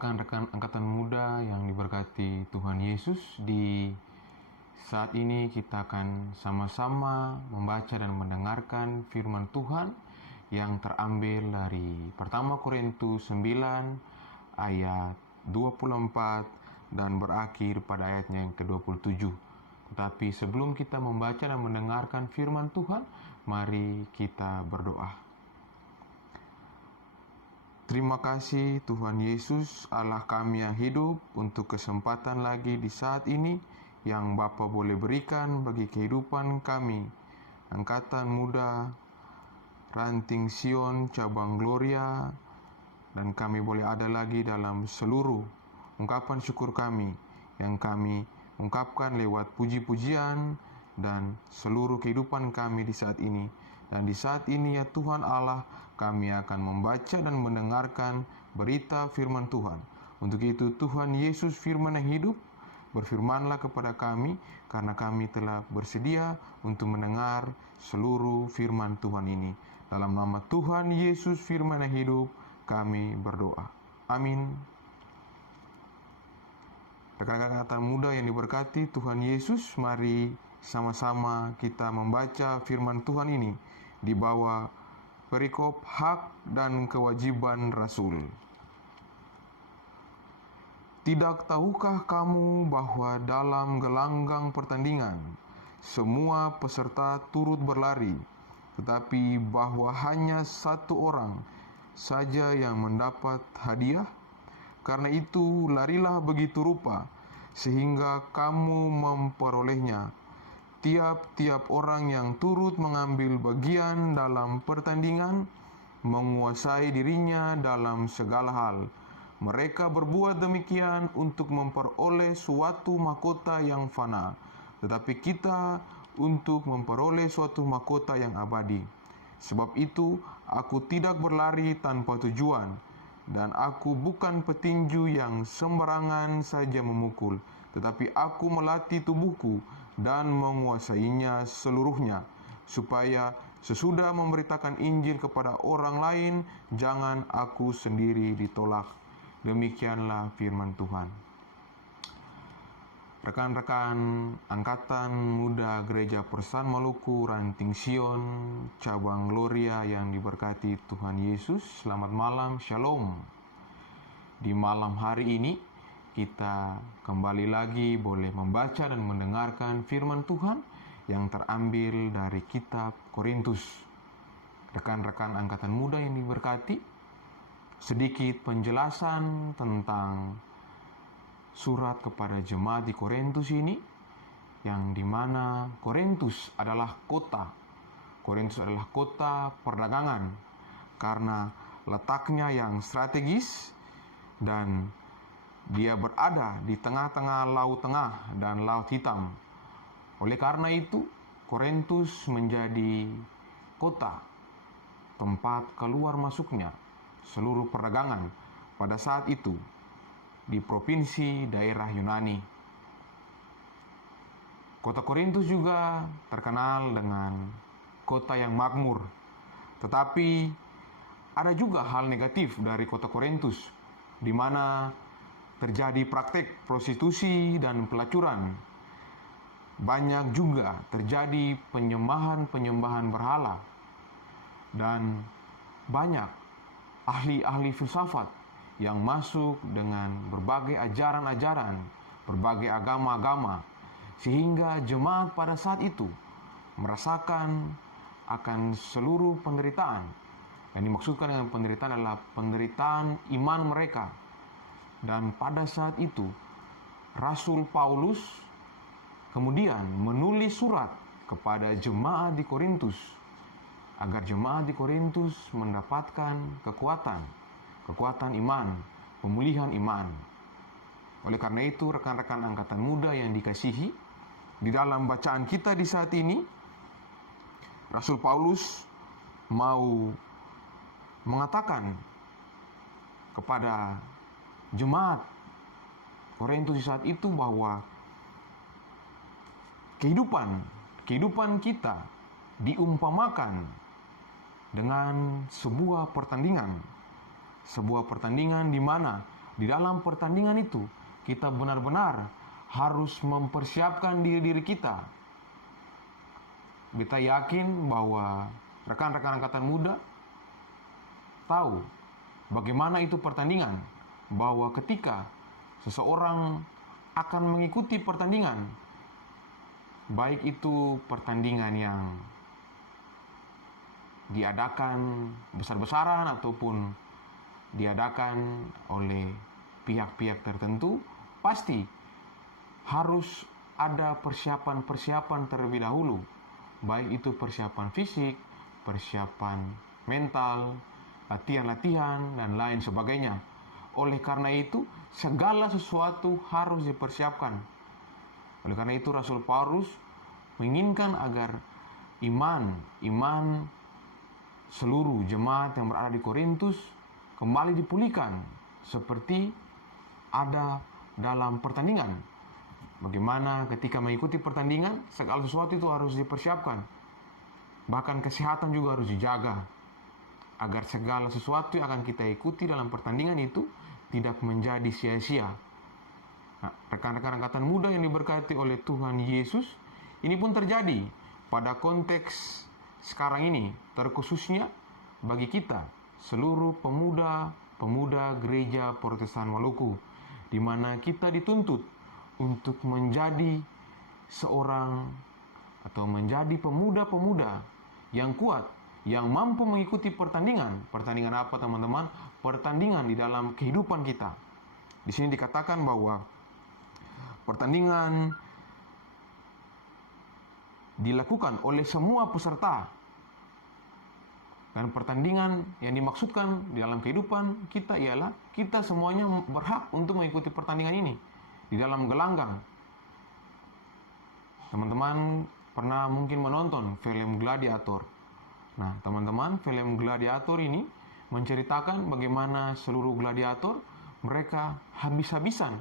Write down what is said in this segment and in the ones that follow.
rekan-rekan angkatan muda yang diberkati Tuhan Yesus, di saat ini kita akan sama-sama membaca dan mendengarkan firman Tuhan yang terambil dari pertama Korintus 9 ayat 24 dan berakhir pada ayatnya yang ke-27. Tetapi sebelum kita membaca dan mendengarkan firman Tuhan, mari kita berdoa. Terima kasih Tuhan Yesus, Allah kami yang hidup, untuk kesempatan lagi di saat ini yang Bapa boleh berikan bagi kehidupan kami, Angkatan Muda Ranting Sion Cabang Gloria, dan kami boleh ada lagi dalam seluruh ungkapan syukur kami yang kami ungkapkan lewat puji-pujian dan seluruh kehidupan kami di saat ini. Dan di saat ini ya Tuhan Allah, kami akan membaca dan mendengarkan berita firman Tuhan. Untuk itu Tuhan Yesus firman yang hidup, berfirmanlah kepada kami, karena kami telah bersedia untuk mendengar seluruh firman Tuhan ini. Dalam nama Tuhan Yesus firman yang hidup, kami berdoa. Amin. Rekan-rekan angkatan muda yang diberkati Tuhan Yesus, mari sama-sama kita membaca firman Tuhan ini di bawah perikop hak dan kewajiban Rasul. Tidak tahukah kamu bahwa dalam gelanggang pertandingan semua peserta turut berlari, tetapi bahwa hanya satu orang saja yang mendapat hadiah? Karena itu larilah begitu rupa sehingga kamu memperolehnya. Tiap-tiap orang yang turut mengambil bagian dalam pertandingan menguasai dirinya dalam segala hal. Mereka berbuat demikian untuk memperoleh suatu mahkota yang fana, tetapi kita untuk memperoleh suatu mahkota yang abadi. Sebab itu aku tidak berlari tanpa tujuan, dan aku bukan petinju yang sembarangan saja memukul, tetapi aku melatih tubuhku dan menguasainya seluruhnya, supaya sesudah memberitakan Injil kepada orang lain, jangan aku sendiri ditolak. Demikianlah firman Tuhan. Rekan-rekan Angkatan Muda Gereja Persan Maluku Ranting Sion Cabang Gloria yang diberkati Tuhan Yesus, selamat malam, shalom. Di malam hari ini kita kembali lagi boleh membaca dan mendengarkan firman Tuhan yang terambil dari kitab Korintus. Rekan-rekan angkatan muda yang diberkati, sedikit penjelasan tentang surat kepada jemaat di Korintus ini, yang dimana Korintus adalah kota. Korintus adalah kota perdagangan karena letaknya yang strategis dan dia berada di tengah-tengah Laut Tengah dan Laut Hitam. Oleh karena itu, Korintus menjadi kota tempat keluar masuknya seluruh perdagangan pada saat itu di provinsi daerah Yunani. Kota Korintus juga terkenal dengan kota yang makmur. Tetapi ada juga hal negatif dari kota Korintus, di mana terjadi praktek prostitusi dan pelacuran. Banyak juga terjadi penyembahan-penyembahan berhala. Dan banyak ahli-ahli filsafat yang masuk dengan berbagai ajaran-ajaran, berbagai agama-agama, sehingga jemaat pada saat itu merasakan akan seluruh penderitaan. Yang dimaksudkan dengan penderitaan adalah penderitaan iman mereka. Dan pada saat itu Rasul Paulus kemudian menulis surat kepada jemaat di Korintus agar jemaat di Korintus mendapatkan kekuatan iman, pemulihan iman. Oleh karena itu rekan-rekan angkatan muda yang dikasihi, di dalam bacaan kita di saat ini Rasul Paulus mau mengatakan kepada jemaat Korintus di saat itu bahwa kehidupan kita diumpamakan dengan sebuah pertandingan di mana di dalam pertandingan itu kita benar-benar harus mempersiapkan diri kita. Beta yakin bahwa rekan-rekan angkatan muda tahu bagaimana itu pertandingan, bahwa ketika seseorang akan mengikuti pertandingan, baik itu pertandingan yang diadakan besar-besaran ataupun diadakan oleh pihak-pihak tertentu, pasti harus ada persiapan-persiapan terlebih dahulu, baik itu persiapan fisik, persiapan mental, latihan-latihan, dan lain sebagainya. Oleh karena itu, segala sesuatu harus dipersiapkan. Oleh karena itu, Rasul Paulus menginginkan agar iman seluruh jemaat yang berada di Korintus kembali dipulihkan seperti ada dalam pertandingan. Bagaimana ketika mengikuti pertandingan, segala sesuatu itu harus dipersiapkan. Bahkan kesehatan juga harus dijaga, agar segala sesuatu yang akan kita ikuti dalam pertandingan itu tidak menjadi sia-sia. Nah, rekan-rekan angkatan muda yang diberkati oleh Tuhan Yesus, ini pun terjadi pada konteks sekarang ini, terkhususnya bagi kita, seluruh pemuda gereja Protestan Maluku, di mana kita dituntut untuk menjadi seorang atau menjadi pemuda-pemuda yang kuat, yang mampu mengikuti pertandingan. Pertandingan apa, teman-teman? Pertandingan di dalam kehidupan kita. Di sini dikatakan bahwa pertandingan dilakukan oleh semua peserta. Dan pertandingan yang dimaksudkan di dalam kehidupan kita ialah kita semuanya berhak untuk mengikuti pertandingan ini di dalam gelanggang. Teman-teman pernah mungkin menonton film Gladiator. Nah, teman-teman, film Gladiator ini menceritakan bagaimana seluruh gladiator mereka habis-habisan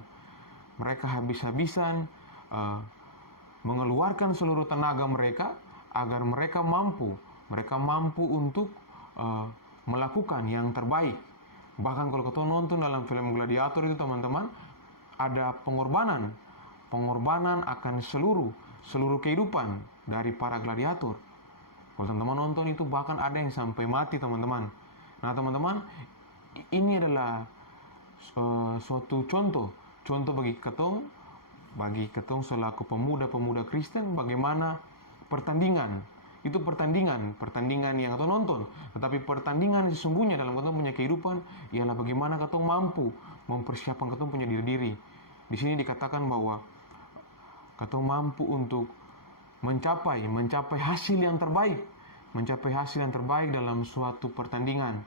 mengeluarkan seluruh tenaga mereka agar mereka mampu untuk melakukan yang terbaik. Bahkan kalau kita nonton dalam film Gladiator itu, teman-teman, ada pengorbanan akan seluruh kehidupan dari para gladiator. Kalau teman-teman nonton itu bahkan ada yang sampai mati, teman-teman. Nah, teman-teman, ini adalah suatu contoh bagi ketong selaku pemuda-pemuda Kristen, bagaimana pertandingan yang ketong nonton, tetapi pertandingan sesungguhnya dalam ketong punya kehidupan ialah bagaimana ketong mampu mempersiapkan ketong punya diri. Di sini dikatakan bahwa ketong mampu untuk mencapai hasil yang terbaik dalam suatu pertandingan,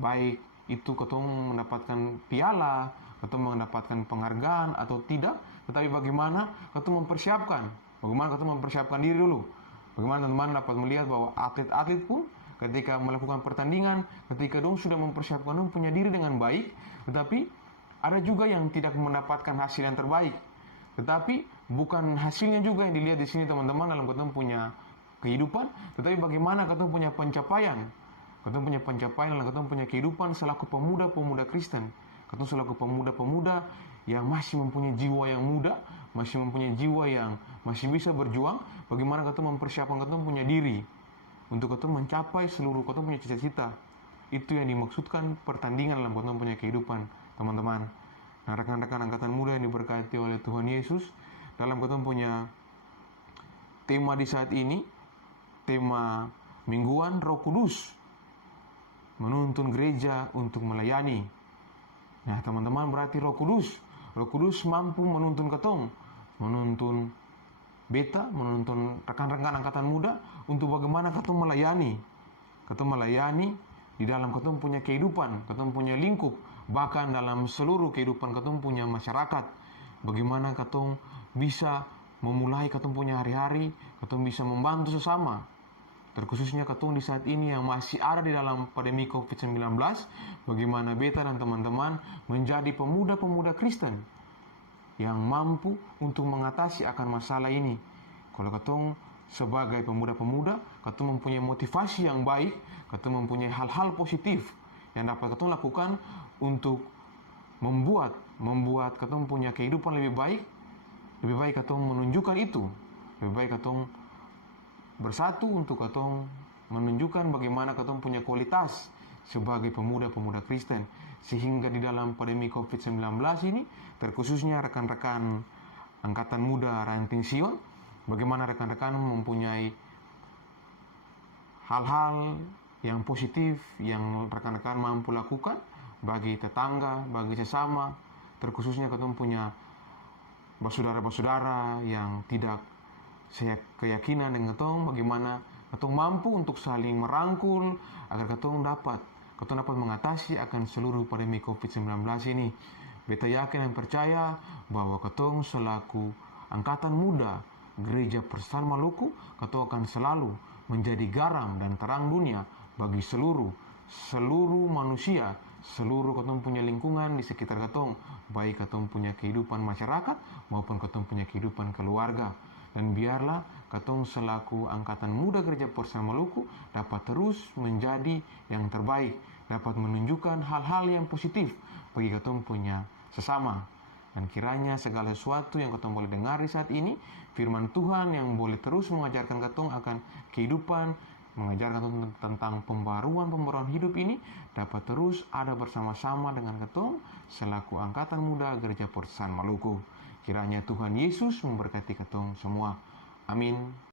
baik itu ketong mendapatkan piala, ketong mendapatkan penghargaan atau tidak, tetapi bagaimana ketong mempersiapkan diri dulu. Bagaimana teman-teman dapat melihat bahwa atlet-atlet pun ketika melakukan pertandingan, ketika dong sudah mempersiapkan dong punya diri dengan baik, tetapi ada juga yang tidak mendapatkan hasil yang terbaik. Tetapi bukan hasilnya juga yang dilihat di sini, teman-teman, dalam ketong punya kehidupan, tetapi bagaimana ketong punya pencapaian dalam ketong punya kehidupan selaku pemuda-pemuda Kristen. Ketong selaku pemuda-pemuda yang masih mempunyai jiwa yang muda, masih mempunyai jiwa yang masih bisa berjuang, bagaimana ketong mempersiapkan ketong punya diri untuk ketong mencapai seluruh ketong punya cita-cita. Itu yang dimaksudkan pertandingan dalam ketong punya kehidupan, teman-teman. Nah, rekan-rekan angkatan muda yang diberkati oleh Tuhan Yesus, dalam ketong punya tema di saat ini, tema mingguan Roh Kudus menuntun gereja untuk melayani. Nah, teman-teman, berarti Roh Kudus mampu menuntun ketong, menuntun beta, menuntun rekan-rekan angkatan muda untuk bagaimana ketong melayani. Ketong melayani di dalam ketong punya kehidupan, ketong punya lingkup, bahkan dalam seluruh kehidupan ketong punya masyarakat. Bagaimana ketong bisa memulai ketong punya hari-hari, ketong bisa membantu sesama. Terkhususnya ketong di saat ini yang masih ada di dalam pandemi COVID-19, bagaimana beta dan teman-teman menjadi pemuda-pemuda Kristen yang mampu untuk mengatasi akan masalah ini. Kalau ketong sebagai pemuda-pemuda, ketong mempunyai motivasi yang baik, ketong mempunyai hal-hal positif yang dapat ketong lakukan untuk membuat katong punya kehidupan lebih baik katong menunjukkan itu. Lebih baik katong bersatu untuk katong menunjukkan bagaimana katong punya kualitas sebagai pemuda-pemuda Kristen. Sehingga di dalam pandemi COVID-19 ini, terkhususnya rekan-rekan Angkatan Muda Ranting Sion, bagaimana rekan-rekan mempunyai hal-hal yang positif yang rekan-rekan mampu lakukan bagi tetangga, bagi sesama, terkhususnya katong punya saudara-saudara yang tidak keyakinan dengan katong, bagaimana katong mampu untuk saling merangkul agar katong dapat mengatasi akan seluruh pandemi COVID-19 ini. Beta yakin dan percaya bahwa katong selaku angkatan muda Gereja Persekutuan Maluku, katong akan selalu menjadi garam dan terang dunia bagi seluruh manusia, seluruh katong punya lingkungan di sekitar katong, baik katong punya kehidupan masyarakat maupun katong punya kehidupan keluarga. Dan biarlah katong selaku angkatan muda Gereja Persekutuan Maluku dapat terus menjadi yang terbaik, dapat menunjukkan hal-hal yang positif bagi katong punya sesama. Dan kiranya segala sesuatu yang katong boleh dengar di saat ini, firman Tuhan yang boleh terus mengajarkan katong akan kehidupan, mengajarkan katong tentang pembaruan hidup ini, dapat terus ada bersama-sama dengan katong selaku angkatan muda Gereja Persekutuan Maluku. Kiranya Tuhan Yesus memberkati katong semua. Amin.